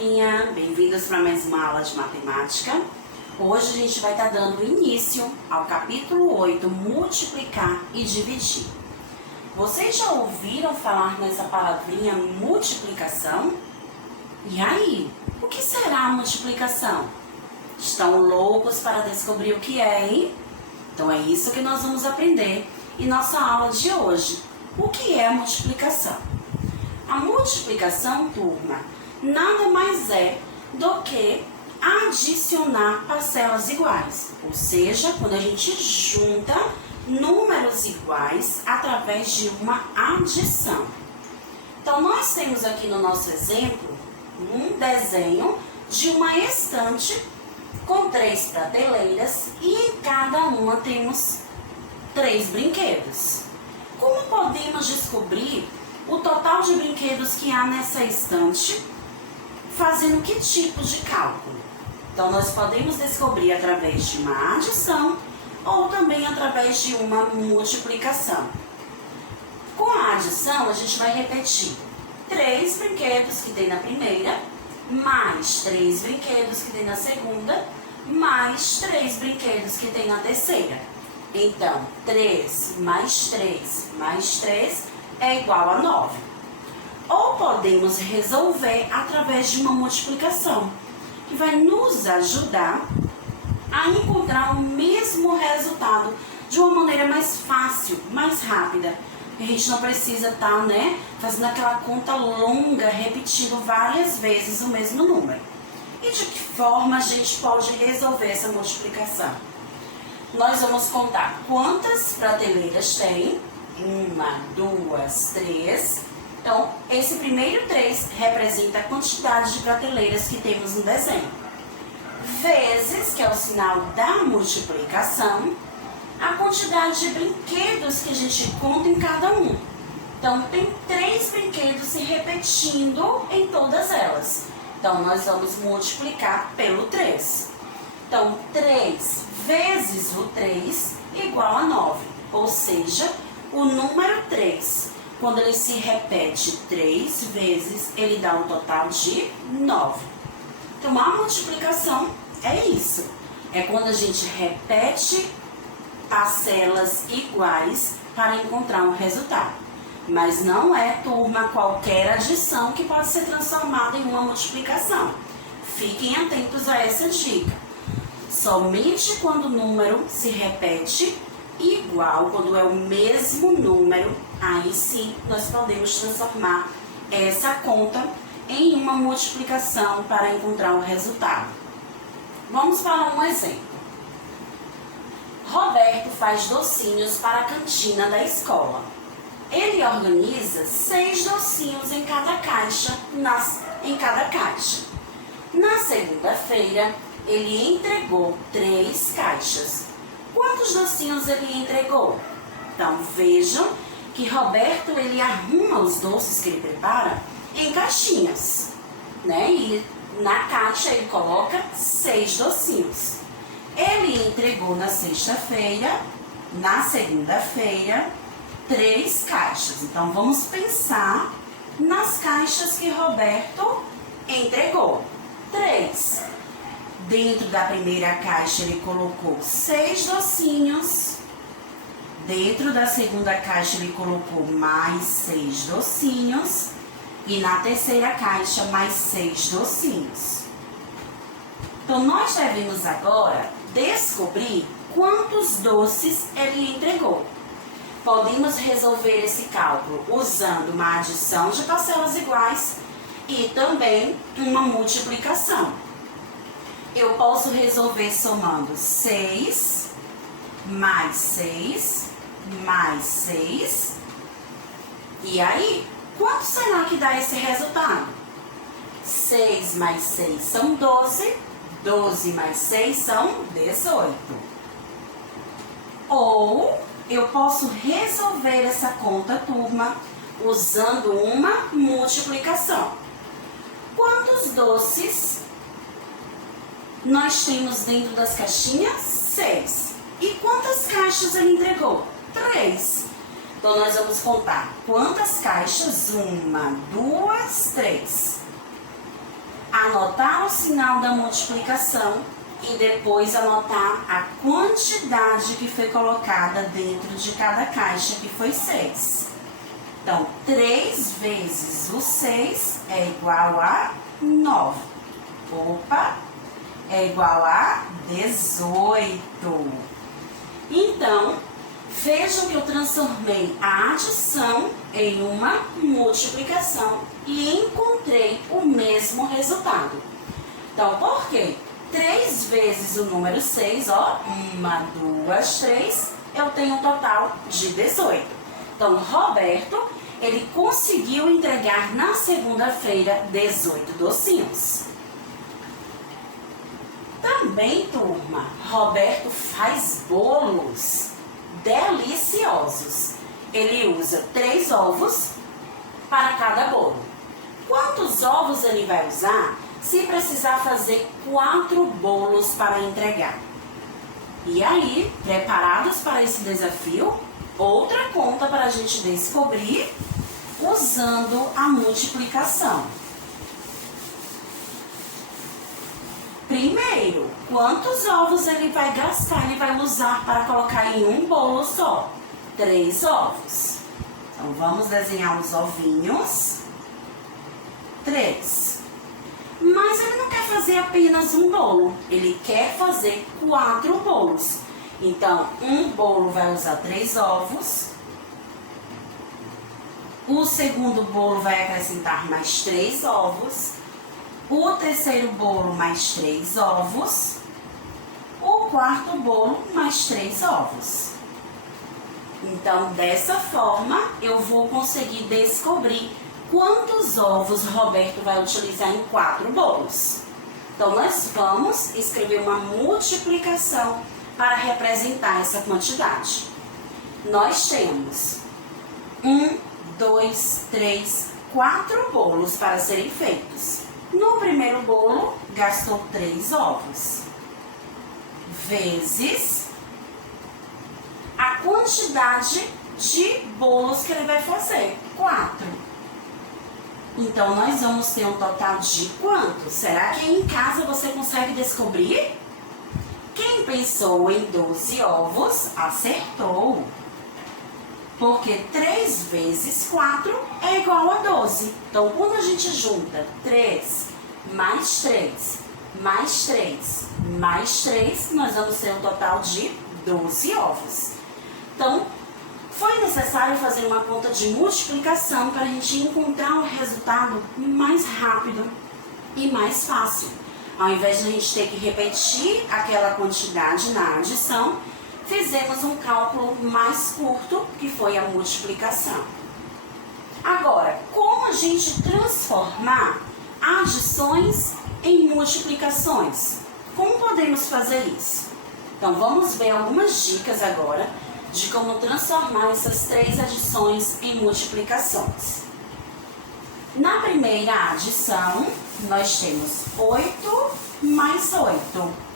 turminha! Bem-vindos para mais uma aula de matemática. Hoje a gente vai estar dando início ao capítulo 8, multiplicar e dividir. Vocês já ouviram falar nessa palavrinha multiplicação? E aí, o que será a multiplicação? Estão loucos para descobrir o que é, hein? Então é isso que nós vamos aprender em nossa aula de hoje. O que é a multiplicação? A multiplicação, turma, nada mais é do que adicionar parcelas iguais. Ou seja, quando a gente junta números iguais através de uma adição. Então, nós temos aqui no nosso exemplo um desenho de uma estante com 3 prateleiras e em cada uma temos 3 brinquedos. Como podemos descobrir o total de brinquedos que há nessa estante, fazendo que tipo de cálculo? Então, nós podemos descobrir através de uma adição ou também através de uma multiplicação. Com a adição, a gente vai repetir 3 brinquedos que tem na primeira, mais 3 brinquedos que tem na segunda, mais 3 brinquedos que tem na terceira. Então, 3 mais 3 mais 3 é igual a 9. Ou podemos resolver através de uma multiplicação, que vai nos ajudar a encontrar o mesmo resultado de uma maneira mais fácil, mais rápida. A gente não precisa estar, fazendo aquela conta longa, repetindo várias vezes o mesmo número. E de que forma a gente pode resolver essa multiplicação? Nós vamos contar quantas prateleiras tem. 1, 2, 3. Então, esse primeiro 3 representa a quantidade de prateleiras que temos no desenho. Vezes, que é o sinal da multiplicação, a quantidade de brinquedos que a gente conta em cada um. Então, tem 3 brinquedos se repetindo em todas elas. Então, nós vamos multiplicar pelo 3. Então, 3 vezes o 3 igual a 9. Ou seja, o número 3, quando ele se repete 3 vezes, ele dá um total de 9. Então, a multiplicação é isso. É quando a gente repete parcelas iguais para encontrar um resultado. Mas não é, turma, qualquer adição que pode ser transformada em uma multiplicação. Fiquem atentos a essa dica. Somente quando o número se repete igual, quando é o mesmo número, aí sim nós podemos transformar essa conta em uma multiplicação para encontrar o resultado. Vamos para um exemplo. Roberto faz docinhos para a cantina da escola. Ele organiza 6 docinhos em cada caixa. Na segunda-feira, ele entregou 3 caixas. Quantos docinhos ele entregou? Então, vejam que Roberto, ele arruma os doces que ele prepara em caixinhas, E na caixa ele coloca 6 docinhos. Ele entregou na sexta-feira, na segunda-feira, 3 caixas. Então, vamos pensar nas caixas que Roberto entregou. 3. Dentro da primeira caixa ele colocou 6 docinhos. Dentro da segunda caixa ele colocou mais 6 docinhos. E na terceira caixa mais 6 docinhos. Então, nós devemos agora descobrir quantos doces ele entregou. Podemos resolver esse cálculo usando uma adição de parcelas iguais e também uma multiplicação. Eu posso resolver somando 6, mais 6, mais 6. E aí, quanto será que dá esse resultado? 6 mais 6 são 12, 12 mais 6 são 18. Ou eu posso resolver essa conta, turma, usando uma multiplicação. Quantos doces nós temos dentro das caixinhas? 6. E quantas caixas ele entregou? 3. Então, nós vamos contar quantas caixas? 1, 2, 3. anotar o sinal da multiplicação e depois anotar a quantidade que foi colocada dentro de cada caixa, que foi 6. Então, 3 vezes o 6 é igual a 9. Opa! É igual a 18. Então, vejam que eu transformei a adição em uma multiplicação e encontrei o mesmo resultado. Então, por quê? 3 vezes o número 6, ó, 1, 2, 3, eu tenho um total de 18. Então, Roberto, ele conseguiu entregar na segunda-feira 18 docinhos. Também, turma, Roberto faz bolos deliciosos. Ele usa 3 ovos para cada bolo. Quantos ovos ele vai usar se precisar fazer 4 bolos para entregar? E aí, preparados para esse desafio? Outra conta para a gente descobrir usando a multiplicação. Primeiro, quantos ovos ele vai gastar, ele vai usar para colocar em um bolo só? 3 ovos. Então, vamos desenhar os ovinhos. 3. Mas ele não quer fazer apenas um bolo, ele quer fazer 4 bolos. Então, um bolo vai usar 3 ovos. O segundo bolo vai acrescentar mais 3 ovos. O terceiro bolo, mais 3 ovos. O quarto bolo, mais 3 ovos. Então, dessa forma, eu vou conseguir descobrir quantos ovos Roberto vai utilizar em 4 bolos. Então, nós vamos escrever uma multiplicação para representar essa quantidade. Nós temos 1, 2, 3, 4 bolos para serem feitos. No primeiro bolo, gastou 3 ovos, vezes a quantidade de bolos que ele vai fazer, 4. Então, nós vamos ter um total de quanto? Será que aí em casa você consegue descobrir? Quem pensou em 12 ovos, acertou. Porque 3 vezes 4 é igual a 12. Então, quando a gente junta 3 mais 3, mais 3, mais 3, nós vamos ter um total de 12 ovos. Então, foi necessário fazer uma conta de multiplicação para a gente encontrar um resultado mais rápido e mais fácil. Ao invés de a gente ter que repetir aquela quantidade na adição, fizemos um cálculo mais curto, que foi a multiplicação. Agora, como a gente transformar adições em multiplicações? Como podemos fazer isso? Então, vamos ver algumas dicas agora de como transformar essas 3 adições em multiplicações. Na primeira adição, nós temos 8 mais 8.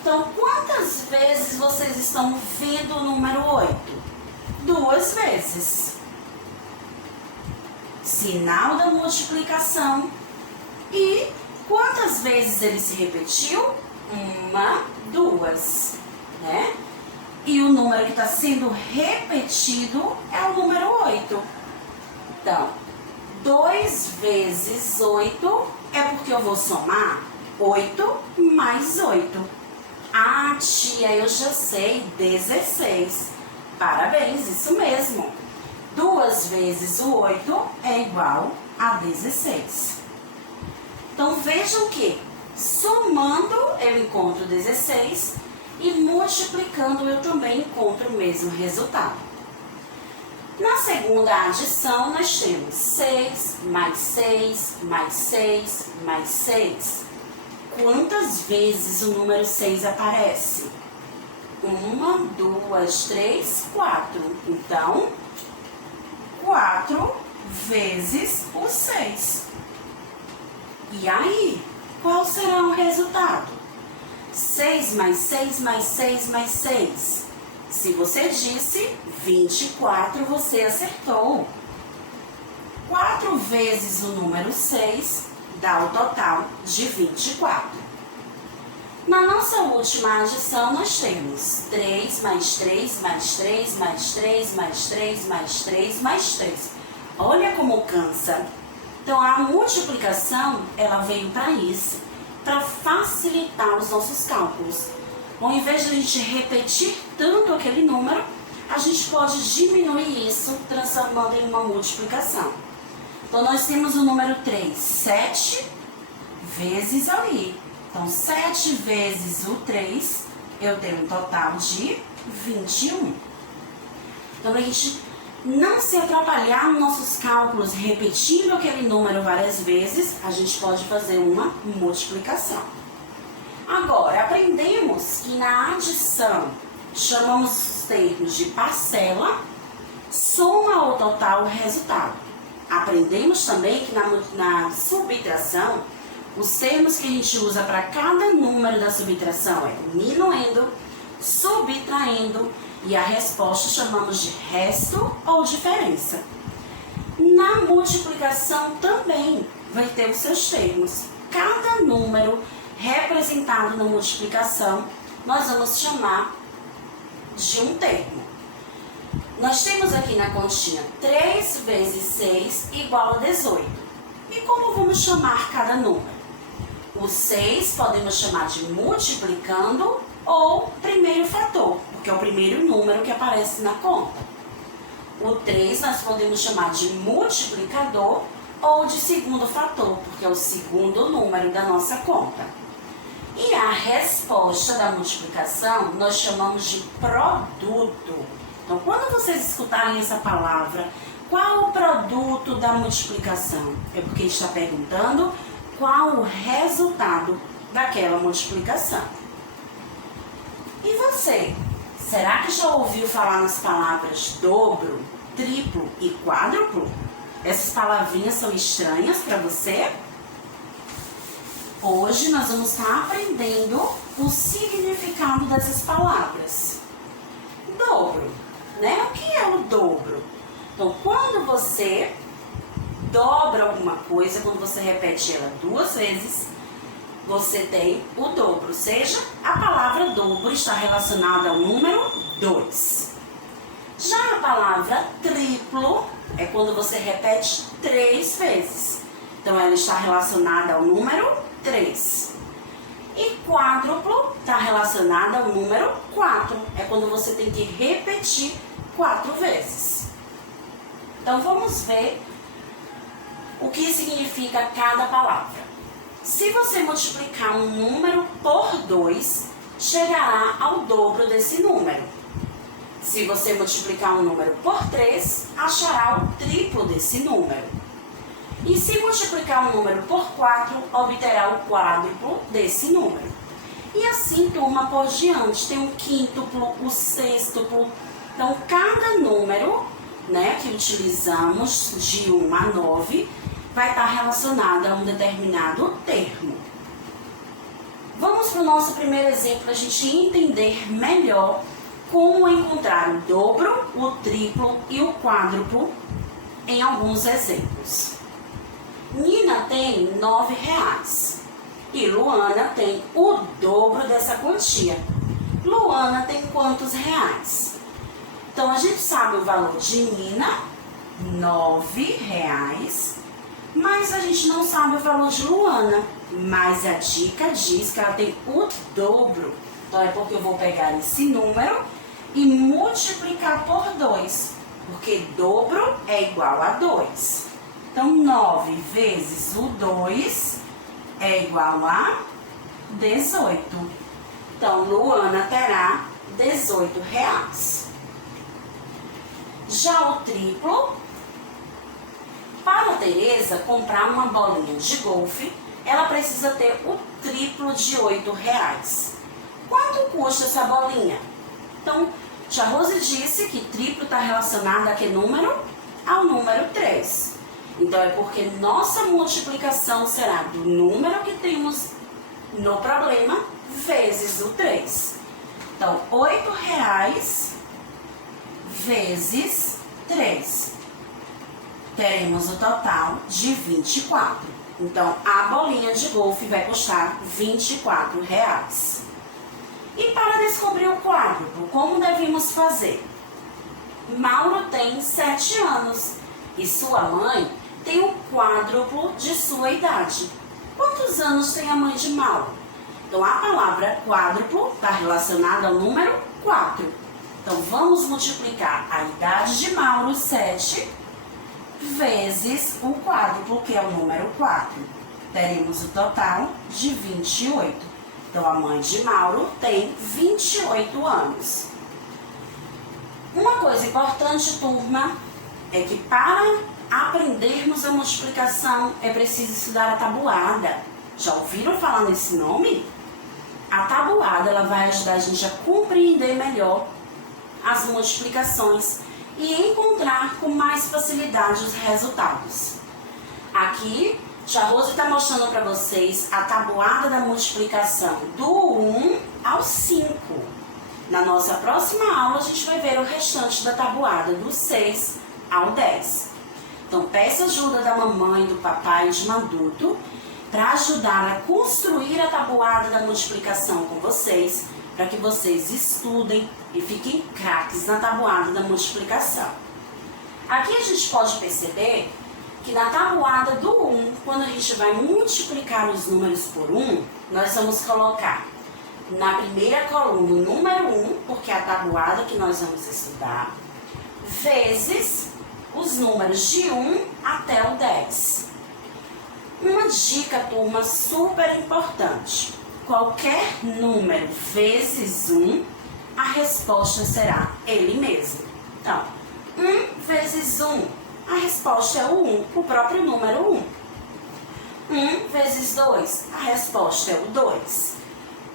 Então, quantas vezes vocês estão vendo o número 8? 2 vezes. Sinal da multiplicação. E quantas vezes ele se repetiu? 1, 2, né? E o número que está sendo repetido é o número 8. Então, 2 vezes 8 é porque eu vou somar 8 mais 8. Ah, tia, eu já sei, 16. Parabéns, isso mesmo. 2 vezes o 8 é igual a 16. Então, vejam que somando eu encontro 16 e multiplicando eu também encontro o mesmo resultado. Na segunda adição, nós temos 6 mais 6 mais 6 mais 6. Quantas vezes o número 6 aparece? 1, 2, 3, 4. Então, 4 vezes o 6. E aí, qual será o resultado? 6 mais 6 mais 6 mais 6. Se você disse 24, você acertou. 4 vezes o número 6 dá o total de 24. Na nossa última adição, nós temos 3 mais 3 mais 3 mais 3 mais 3 mais 3 mais 3. Olha como cansa. Então, a multiplicação, ela veio para isso, para facilitar os nossos cálculos. Ao invés de a gente repetir tanto aquele número, a gente pode diminuir isso, transformando em uma multiplicação. Então, nós temos o número 3, 7 vezes ali. Então, 7 vezes o 3, eu tenho um total de 21. Então, a gente não se atrapalhar nos nossos cálculos repetindo aquele número várias vezes, a gente pode fazer uma multiplicação. Agora, aprendemos que na adição chamamos os termos de parcela, soma ao total o resultado. Aprendemos também que na subtração, os termos que a gente usa para cada número da subtração é diminuindo, subtraindo e a resposta chamamos de resto ou diferença. Na multiplicação também vai ter os seus termos. Cada número representado na multiplicação nós vamos chamar de um termo. Nós temos aqui na continha 3 vezes 6 igual a 18. E como vamos chamar cada número? O 6 podemos chamar de multiplicando ou primeiro fator, porque é o primeiro número que aparece na conta. O 3 nós podemos chamar de multiplicador ou de segundo fator, porque é o segundo número da nossa conta. E a resposta da multiplicação nós chamamos de produto. Então, quando vocês escutarem essa palavra, qual o produto da multiplicação? É porque está perguntando qual o resultado daquela multiplicação. E você? Será que já ouviu falar nas palavras dobro, triplo e quádruplo? Essas palavrinhas são estranhas para você? Hoje nós vamos estar aprendendo o significado dessas palavras. Dobro, né? O que é o dobro? Então, quando você dobra alguma coisa, quando você repete ela 2 vezes, você tem o dobro. Ou seja, a palavra dobro está relacionada ao número 2. Já a palavra triplo é quando você repete 3 vezes. Então, ela está relacionada ao número 3. E quádruplo está relacionada ao número 4. É quando você tem que repetir 4 vezes. Então, vamos ver o que significa cada palavra. Se você multiplicar um número por 2, chegará ao dobro desse número. Se você multiplicar um número por 3, achará o triplo desse número. E se multiplicar um número por 4, obterá o quádruplo desse número. E assim, turma, por diante, tem o quíntuplo, o sextuplo. Então, cada número, né, que utilizamos de 1 a 9 vai estar relacionado a um determinado termo. Vamos para o nosso primeiro exemplo para a gente entender melhor como encontrar o dobro, o triplo e o quádruplo em alguns exemplos. Nina tem R$9 e Luana tem o dobro dessa quantia. Luana tem quantos reais? Então, a gente sabe o valor de Nina, R$9, mas a gente não sabe o valor de Luana. Mas a dica diz que ela tem o dobro. Então, é porque eu vou pegar esse número e multiplicar por 2, porque dobro é igual a 2. Então, 9 vezes o 2 é igual a 18. Então, Luana terá R$18. Já o triplo, para a Tereza comprar uma bolinha de golfe, ela precisa ter o triplo de R$8. Quanto custa essa bolinha? Então, tia Rose disse que triplo está relacionado a que número? Ao número 3. Então, é porque nossa multiplicação será do número que temos no problema vezes o 3. Então, R$8 vezes 3. Teremos o total de 24. Então, a bolinha de golfe vai custar R$24. E para descobrir o quádruplo, como devemos fazer? Mauro tem 7 anos e sua mãe tem o quádruplo de sua idade. Quantos anos tem a mãe de Mauro? Então, a palavra quádruplo está relacionada ao número 4. Então, vamos multiplicar a idade de Mauro, 7, vezes o quádruplo, que é o número 4. Teremos o total de 28. Então, a mãe de Mauro tem 28 anos. Uma coisa importante, turma, é que para aprendermos a multiplicação é preciso estudar a tabuada. Já ouviram falar nesse nome? A tabuada ela vai ajudar a gente a compreender melhor as multiplicações e encontrar com mais facilidade os resultados. Aqui, Tia Rose está mostrando para vocês a tabuada da multiplicação do 1 ao 5. Na nossa próxima aula, a gente vai ver o restante da tabuada do 6 ao 10. Então, peça ajuda da mamãe, do papai e de um adulto para ajudar a construir a tabuada da multiplicação com vocês, para que vocês estudem e fiquem craques na tabuada da multiplicação. Aqui a gente pode perceber que na tabuada do 1, quando a gente vai multiplicar os números por 1, nós vamos colocar na primeira coluna o número 1, porque é a tabuada que nós vamos estudar, vezes os números de 1 até o 10. Uma dica, turma, super importante. Qualquer número vezes 1, a resposta será ele mesmo. Então, 1 vezes 1, a resposta é o 1, o próprio número 1. 1 vezes 2, a resposta é o 2.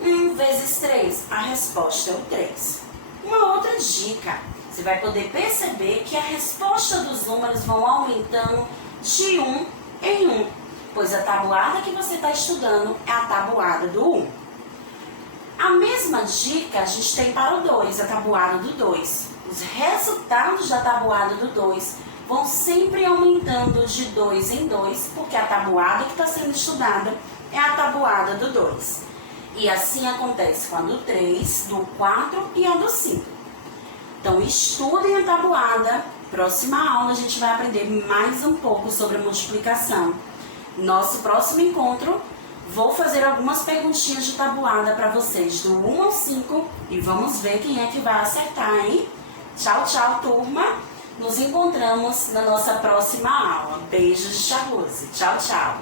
1 vezes 3, a resposta é o 3. Uma outra dica, você vai poder perceber que a resposta dos números vão aumentando de 1 em 1, pois a tabuada que você está estudando é a tabuada do 1. A mesma dica a gente tem para o 2, a tabuada do 2. Os resultados da tabuada do 2 vão sempre aumentando de 2 em 2, porque a tabuada que está sendo estudada é a tabuada do 2. E assim acontece com a do 3, do 4 e a do 5. Então, estudem a tabuada. Próxima aula a gente vai aprender mais um pouco sobre a multiplicação. Nosso próximo encontro, vou fazer algumas perguntinhas de tabuada para vocês, do 1 ao 5, e vamos ver quem é que vai acertar, hein? Tchau, tchau, turma! Nos encontramos na nossa próxima aula. Beijos de Tia Rose. Tchau, tchau!